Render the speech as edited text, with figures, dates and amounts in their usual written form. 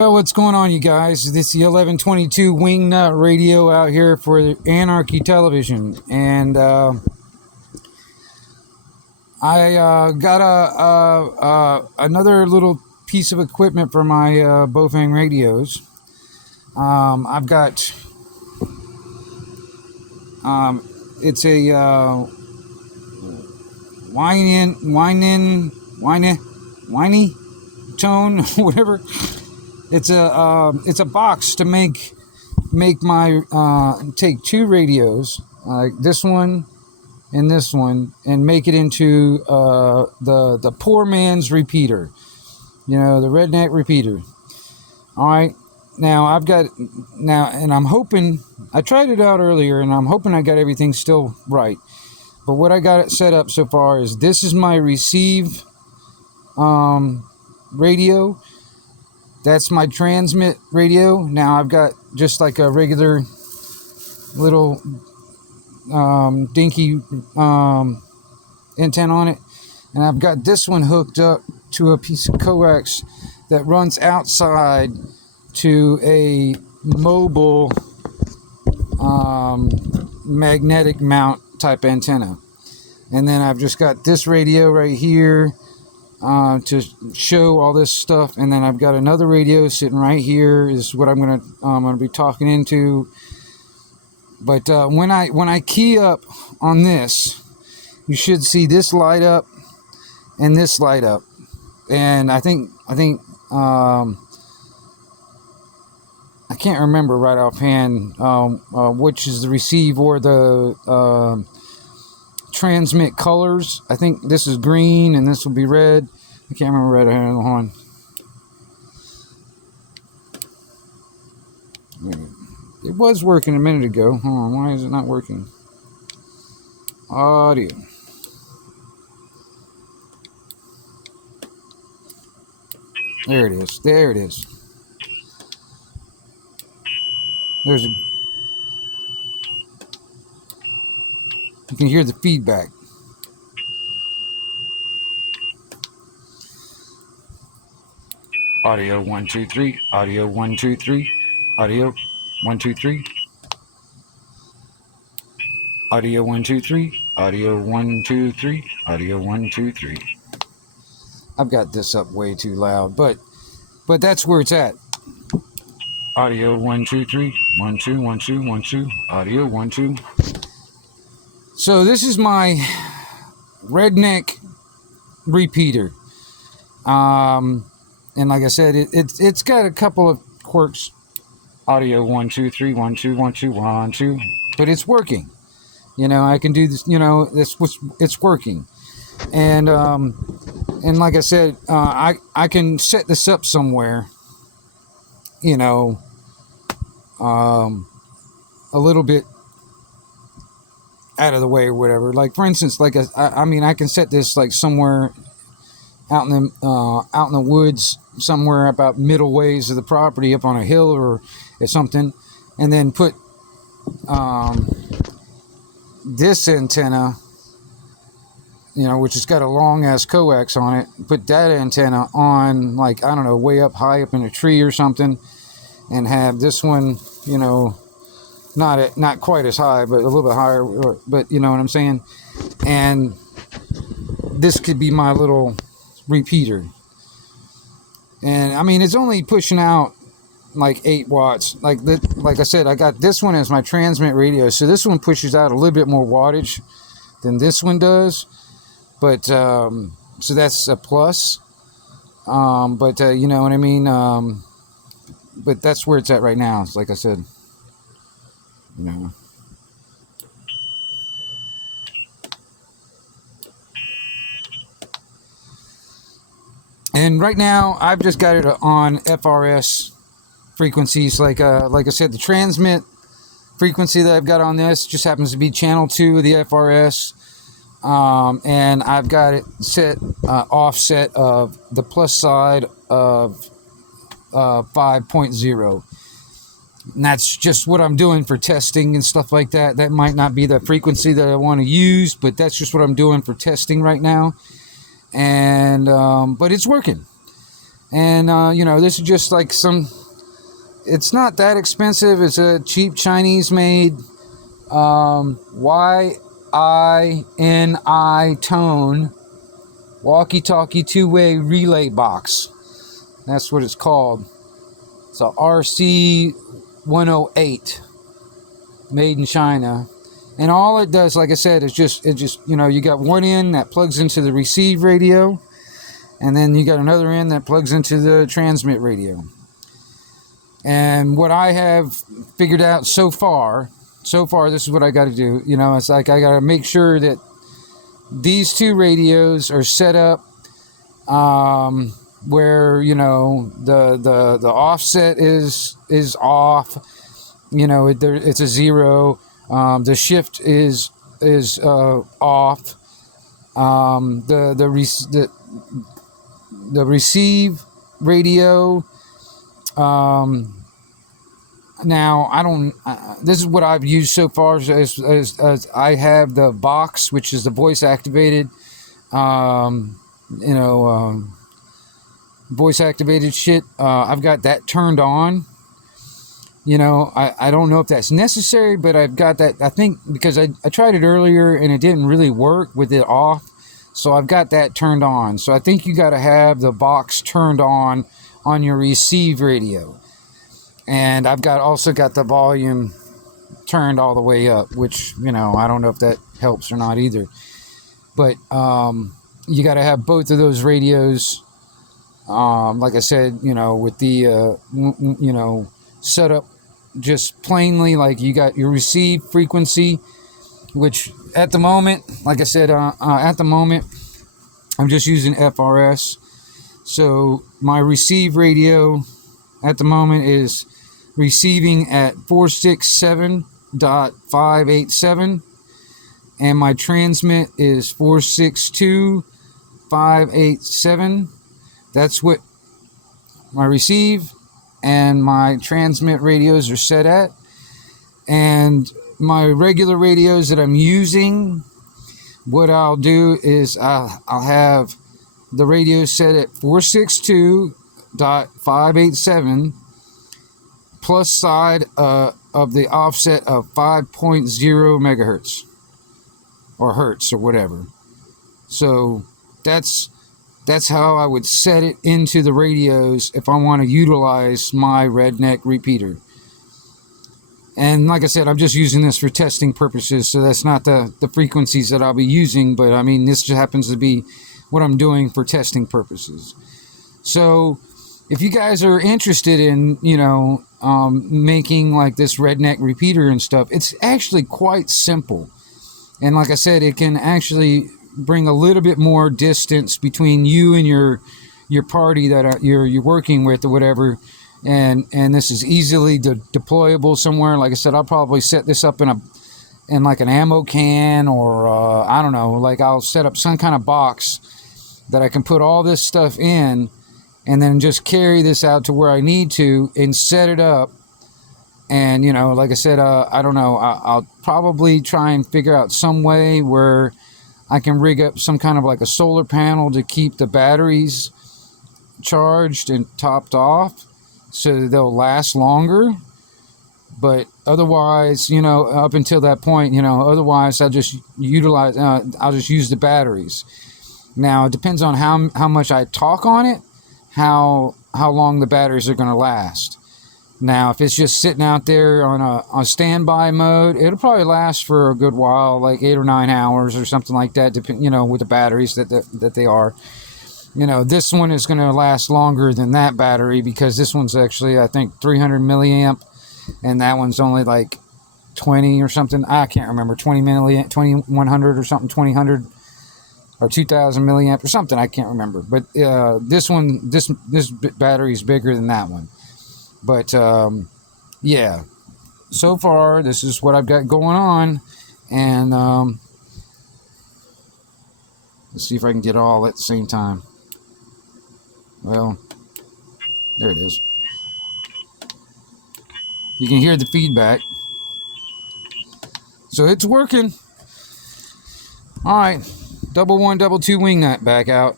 Well, what's going on, you guys? This is the 1122 Wingnut Radio out here for Anarchy Television, and I got another little piece of equipment for my Bofang radios. I've got it's a whiny tone, whatever. It's a box to make my take two radios, like this one and this one, and make it into the poor man's repeater, the redneck repeater. All right, now and I'm hoping I tried it out earlier, and I'm hoping I got everything still right. But what I got it set up so far is this is my receive radio. That's my transmit radio. Now I've got just like a regular little dinky antenna on it, and I've got this one hooked up to a piece of coax that runs outside to a mobile magnetic mount type antenna. And then I've just got this radio right here to show all this stuff, and then I've got another radio sitting right here. Is what I'm gonna be talking into. But when I key up on this, you should see this light up and this light up, and I think I can't remember right offhand which is the receive or the transmit colors. I think this is green and this will be red. I can't remember right here. Hold on. It was working a minute ago. Hold on. Why is it not working? Audio. There it is. There it is. You can hear the feedback. Audio 1 2 3. Audio 1 2 3. Audio 1 2 3. Audio 1 2 3. Audio 1 2 3. Audio 1 2 3. I've got this up way too loud, but that's where it's at. Audio 1 2 3. 1 2 1 2 1 2. Audio 1 2. So this is my redneck repeater, and like I said, it's got a couple of quirks. Audio 1 2 3 1 2 1 2 1 2, but it's working. I can do this. It's working, and like I said, I can set this up somewhere. A little bit out of the way or whatever. Like for instance, like I can set this like somewhere out in the woods, somewhere about middle ways of the property, up on a hill or something, and then put this antenna, which has got a long ass coax on it. Put that antenna on, like, I don't know, way up high up in a tree or something, and have this one, not quite as high, but a little bit higher, but you know what I'm saying? And this could be my little repeater. And I mean, it's only pushing out like 8 watts. Like I said, I got this one as my transmit radio, so this one pushes out a little bit more wattage than this one does. But so that's a plus. But you know what I mean? But that's where it's at right now. It's like I said, And right now, I've just got it on FRS frequencies. Like I said, the transmit frequency that I've got on this just happens to be channel 2 of the FRS. And I've got it set offset of the plus side of 5.0. And that's just what I'm doing for testing and stuff like that. That might not be the frequency that I want to use, but that's just what I'm doing for testing right now. And but it's working. And this is just like it's not that expensive. It's a cheap Chinese made YINI tone walkie-talkie two-way relay box. That's what it's called. It's a RC108 made in China. And all it does, like I said, is you got one end that plugs into the receive radio, and then you got another end that plugs into the transmit radio. And what I have figured out so far, this is what I got to do. It's like I got to make sure that these two radios are set up where the offset is off. It's a 0. The shift is off. The receive radio. Now I don't. This is what I've used so far. As I have the box, which is the voice activated. Voice activated shit. I've got that turned on. I don't know if that's necessary, but I've got that. I think because I tried it earlier and it didn't really work with it off. So I've got that turned on. So I think you got to have the box turned on your receive radio. And I've also got the volume turned all the way up, which, I don't know if that helps or not either. But you got to have both of those radios, like I said, with the, set up just plainly, like you got your receive frequency, which at the moment, like I said, at the moment, I'm just using FRS. So my receive radio at the moment is receiving at 467.587, and my transmit is 462.587. That's what my receive and my transmit radios are set at. And my regular radios that I'm using, what I'll do is I'll have the radio set at 462.587 plus side of the offset of 5.0 megahertz or hertz or whatever. So that's how I would set it into the radios if I want to utilize my redneck repeater. And like I said, I'm just using this for testing purposes, so that's not the frequencies that I'll be using, but I mean, this just happens to be what I'm doing for testing purposes. So if you guys are interested in, making like this redneck repeater and stuff, it's actually quite simple. And like I said, it can actually bring a little bit more distance between you and your party that you're working with or whatever. And this is easily deployable somewhere. Like I said, I'll probably set this up in like an ammo can, or I don't know, like I'll set up some kind of box that I can put all this stuff in, and then just carry this out to where I need to and set it up. And like I said, I don't know, I'll probably try and figure out some way where I can rig up some kind of like a solar panel to keep the batteries charged and topped off, so that they'll last longer. But otherwise, up until that point, otherwise I'll just I'll just use the batteries. Now it depends on how much I talk on it, how long the batteries are going to last. Now if it's just sitting out there on a standby mode, it'll probably last for a good while, like 8 or 9 hours or something like that, with the batteries that they are. This one is going to last longer than that battery, because this one's actually, I think, 300 milliamp, and that one's only like 20 or something. I can't remember, 2100 or something, 2000 or 2000 milliamp or something. I can't remember. But this battery is bigger than that one. But yeah, so far this is what I've got going on, and let's see if I can get it all at the same time. Well, there it is. You can hear the feedback. So it's working. Alright, double 1, double 2 wing nut back out.